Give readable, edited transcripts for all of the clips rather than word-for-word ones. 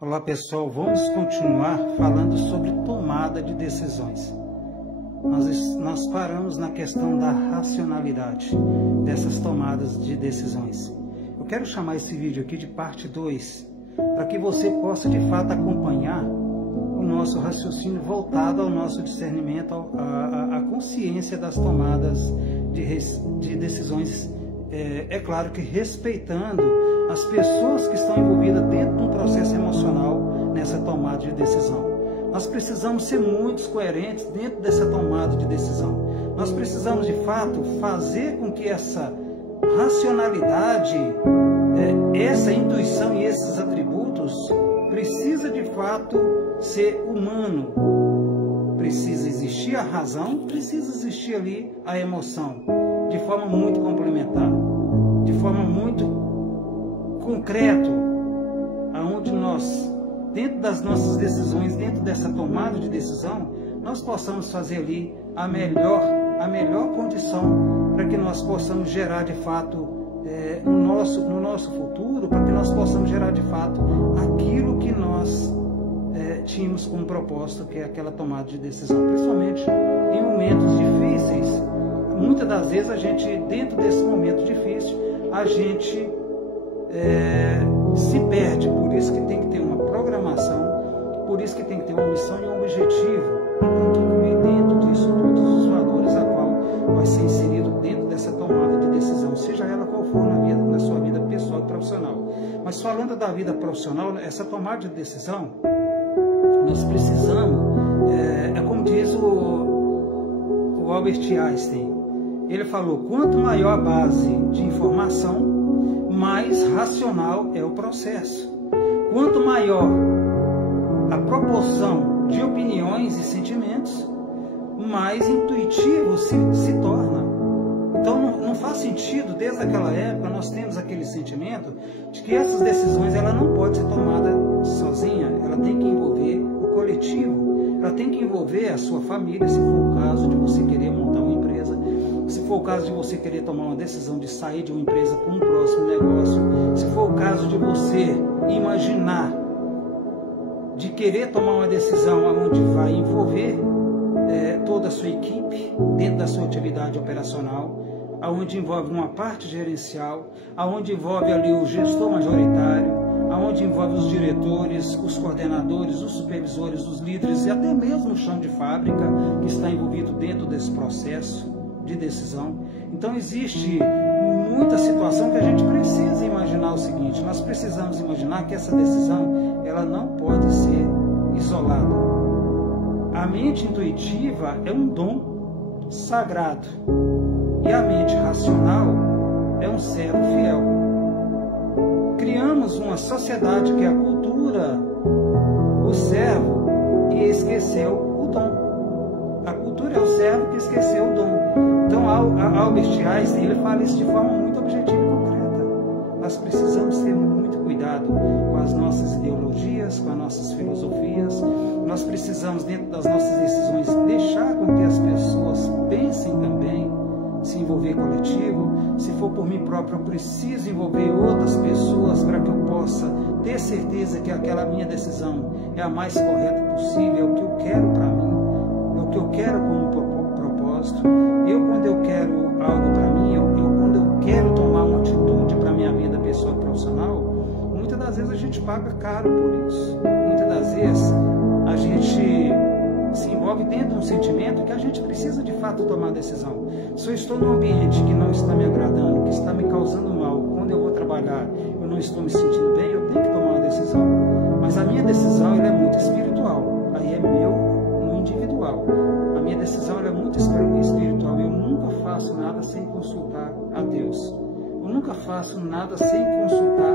Olá pessoal, vamos continuar falando sobre tomada de decisões. Nós paramos na questão da racionalidade dessas tomadas de decisões. Eu quero chamar esse vídeo aqui de parte 2, para que você possa de fato acompanhar o nosso raciocínio voltado ao nosso discernimento, à consciência das tomadas de decisões. É claro que respeitando as pessoas que estão envolvidas dentro de um processo emocional nessa tomada de decisão. Nós precisamos ser muito coerentes dentro dessa tomada de decisão. Nós precisamos, de fato, fazer com que essa racionalidade, essa intuição e esses atributos precisa, de fato, ser humano. Precisa existir a razão, precisa existir ali a emoção, de forma muito complementar, de forma muito concreto, aonde nós, dentro das nossas decisões, dentro dessa tomada de decisão, nós possamos fazer ali a melhor condição para que nós possamos gerar de fato no nosso futuro, para que nós possamos gerar de fato aquilo que nós tínhamos como propósito, que é aquela tomada de decisão, principalmente em momentos difíceis. Muitas das vezes a gente, dentro desse momento difícil, a gente se perde. Por isso que tem que ter uma programação, por isso que tem que ter uma missão e um objetivo, e tem que incluir dentro disso todos os valores a qual vai ser inserido dentro dessa tomada de decisão, seja ela qual for na sua vida pessoal e profissional. Mas falando da vida profissional, essa tomada de decisão, nós precisamos, como diz o Albert Einstein, ele falou: quanto maior a base de informação, mais racional é o processo. Quanto maior a proporção de opiniões e sentimentos, mais intuitivo se torna. Então não faz sentido, desde aquela época, nós temos aquele sentimento de que essas decisões ela não pode ser tomada sozinha, ela tem que envolver o coletivo, ela tem que envolver a sua família, se for o caso de você querer montar uma empresa, se for o caso de você querer tomar uma decisão de sair de uma empresa para um próximo negócio, se for o caso de você imaginar, de querer tomar uma decisão onde vai envolver toda a sua equipe dentro da sua atividade operacional, aonde envolve uma parte gerencial, aonde envolve ali o gestor majoritário, aonde envolve os diretores, os coordenadores, os supervisores, os líderes e até mesmo o chão de fábrica que está envolvido dentro desse processo de decisão. Então existe muita situação que a gente precisa imaginar o seguinte: nós precisamos imaginar que essa decisão ela não pode ser isolada. A mente intuitiva é um dom sagrado e a mente racional é um servo fiel. Criamos uma sociedade que é a cultura, o servo, e esqueceu o dom. A cultura é o servo que esqueceu o dom. Então, Albert Einstein ele fala isso de forma muito objetiva e concreta. Nós precisamos ter muito cuidado com as nossas ideologias, com as nossas filosofias. Nós precisamos, dentro das nossas decisões, deixar com que as pessoas pensem também, se envolver coletivo. Se for por mim próprio, eu preciso envolver outras pessoas para que eu possa ter certeza que aquela minha decisão é a mais correta possível, é o que eu quero para mim, é o que eu quero como propósito. Quando eu quero algo para mim, quando eu quero tomar uma atitude para a minha vida pessoal e profissional, muitas das vezes a gente paga caro por isso. Muitas das vezes a gente se envolve dentro de um sentimento que a gente precisa de fato tomar decisão. Se eu estou num ambiente que não está me agradando, que está me causando mal, quando eu vou trabalhar, eu não estou me sentindo bem, eu tenho que tomar uma decisão. Mas a minha decisão ela é muito espiritual, aí é meu no individual. A minha decisão ela é muito espiritual. Eu nunca faço nada sem consultar a Deus. Eu nunca faço nada sem consultar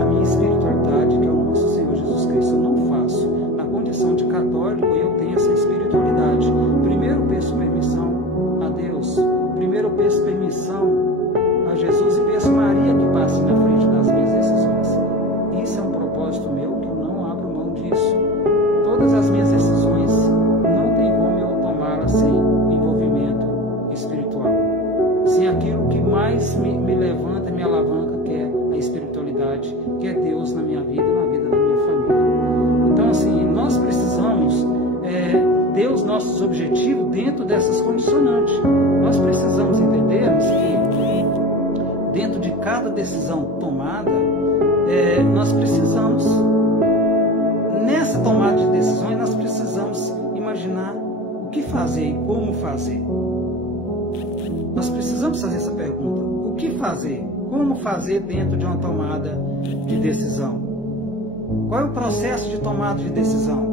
a minha espiritualidade, que é o nosso Senhor Jesus Cristo. Eu não faço. Na condição de católico, eu tenho essa espiritualidade. Primeiro peço permissão a Deus. Primeiro peço permissão a Jesus e peço Maria que passe na frente das minhas decisões. Isso é um propósito meu, que eu não abro mão disso. Todas as minhas decisões não tem como eu tomá-las sem o envolvimento espiritual, sem aquilo que mais me levanta, me alavanca, que é a espiritualidade. nossos objetivos dentro dessas condicionantes. Nós precisamos entendermos que dentro de cada decisão tomada, nós precisamos, nessa tomada de decisões, nós precisamos imaginar o que fazer e como fazer. Nós precisamos fazer essa pergunta: o que fazer? Como fazer dentro de uma tomada de decisão? Qual é o processo de tomada de decisão?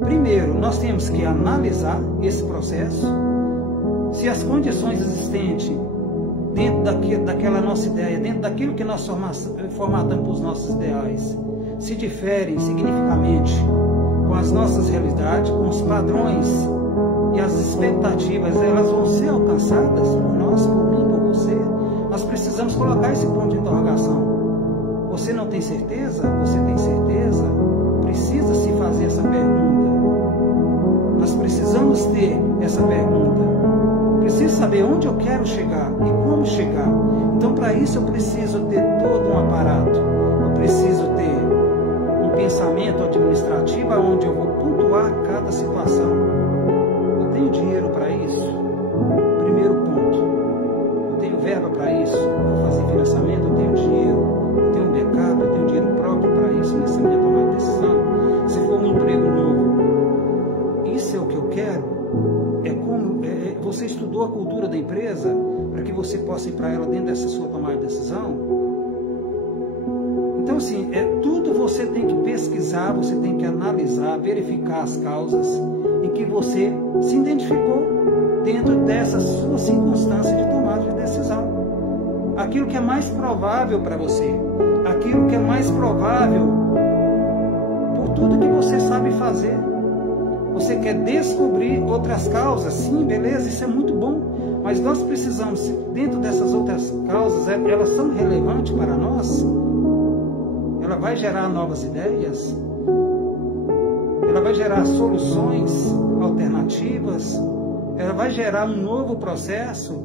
Primeiro, nós temos que analisar esse processo, se as condições existentes dentro daquela nossa ideia, dentro daquilo que nós formatamos para os nossos ideais, se diferem significativamente com as nossas realidades, com os padrões e as expectativas, elas vão ser alcançadas por nós, por mim, por você. Nós precisamos colocar esse ponto de interrogação. Você não tem certeza? Você tem certeza? Precisa se fazer essa pergunta. Nós precisamos ter essa pergunta. Preciso saber onde eu quero chegar e como chegar. Então, para isso, eu preciso ter todo um aparato. Eu preciso ter um pensamento administrativo onde eu vou pontuar cada situação. Eu tenho dinheiro para isso? Primeiro ponto. Eu tenho verba para isso? Eu vou fazer financiamento? Eu tenho dinheiro? Eu tenho backup? Eu tenho dinheiro próprio para isso nessa minha tomada de decisão? Se for um emprego novo, isso é o que eu quero? Você estudou a cultura da empresa para que você possa ir para ela dentro dessa sua tomada de decisão? Então, assim, tudo você tem que pesquisar, você tem que analisar, verificar as causas em que você se identificou dentro dessa sua circunstância de tomada de decisão. Aquilo que é mais provável para você, aquilo que é mais provável por tudo que você sabe fazer. Você quer descobrir outras causas? Sim, beleza, isso é muito bom. Mas nós precisamos, dentro dessas outras causas, elas são relevantes para nós? Ela vai gerar novas ideias? Ela vai gerar soluções alternativas? Ela vai gerar um novo processo?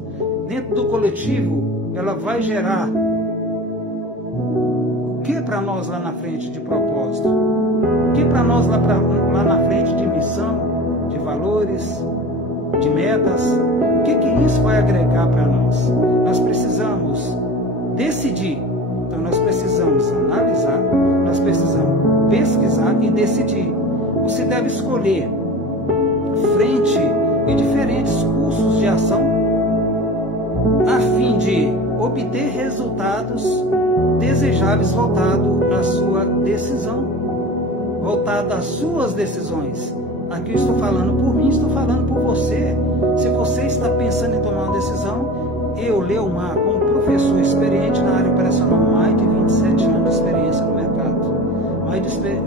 Dentro do coletivo, ela vai gerar o que para nós lá na frente de propósito? O que para nós lá na frente de missão, de valores, de metas? O que isso vai agregar para nós? Nós precisamos decidir. Então nós precisamos analisar, nós precisamos pesquisar e decidir. Você deve escolher frente e diferentes cursos de ação a fim de obter resultados desejáveis voltado à sua decisão, voltado às suas decisões. Aqui eu estou falando por mim, estou falando por você. Se você está pensando em tomar uma decisão, eu, Leomar, como professor experiente na área operacional, mais de 27 anos de experiência no mercado,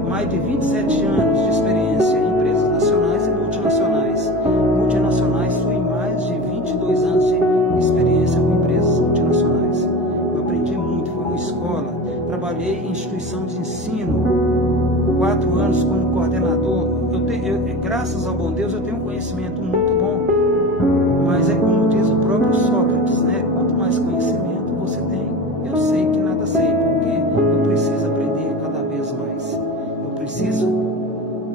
mais de 27 anos de experiência em empresas nacionais e multinacionais. Multinacionais foi mais de 22 anos de experiência com empresas multinacionais. Eu aprendi muito, foi uma escola. Trabalhei em instituição de ensino, 4 anos como coordenador. Graças ao bom Deus, eu tenho um conhecimento muito bom. Mas é como diz o próprio Sócrates, né? Quanto mais conhecimento você tem, eu sei que nada sei, porque eu preciso aprender cada vez mais. Eu preciso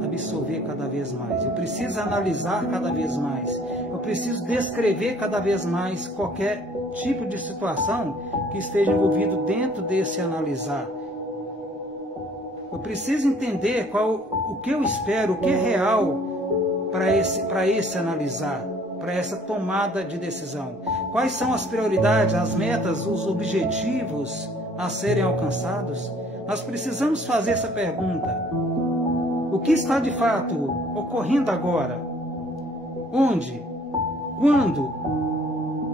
absorver cada vez mais. Eu preciso analisar cada vez mais. Eu preciso descrever cada vez mais qualquer tipo de situação que esteja envolvido dentro desse analisar. Eu preciso entender o que eu espero, o que é real para esse analisar, para essa tomada de decisão. Quais são as prioridades, as metas, os objetivos a serem alcançados? Nós precisamos fazer essa pergunta. O que está de fato ocorrendo agora? Onde? Quando?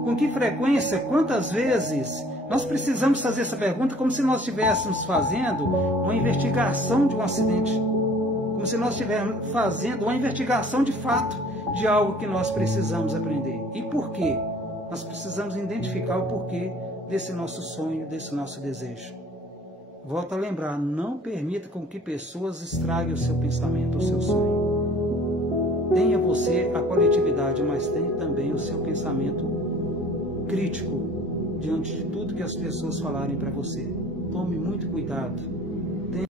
Com que frequência? Quantas vezes? Nós precisamos fazer essa pergunta como se nós estivéssemos fazendo uma investigação de um acidente. Como se nós estivéssemos fazendo uma investigação de fato de algo que nós precisamos aprender. E por quê? Nós precisamos identificar o porquê desse nosso sonho, desse nosso desejo. Volto a lembrar, não permita com que pessoas estraguem o seu pensamento, o seu sonho. Tenha você a coletividade, mas tenha também o seu pensamento crítico diante de tudo que as pessoas falarem para você. Tome muito cuidado.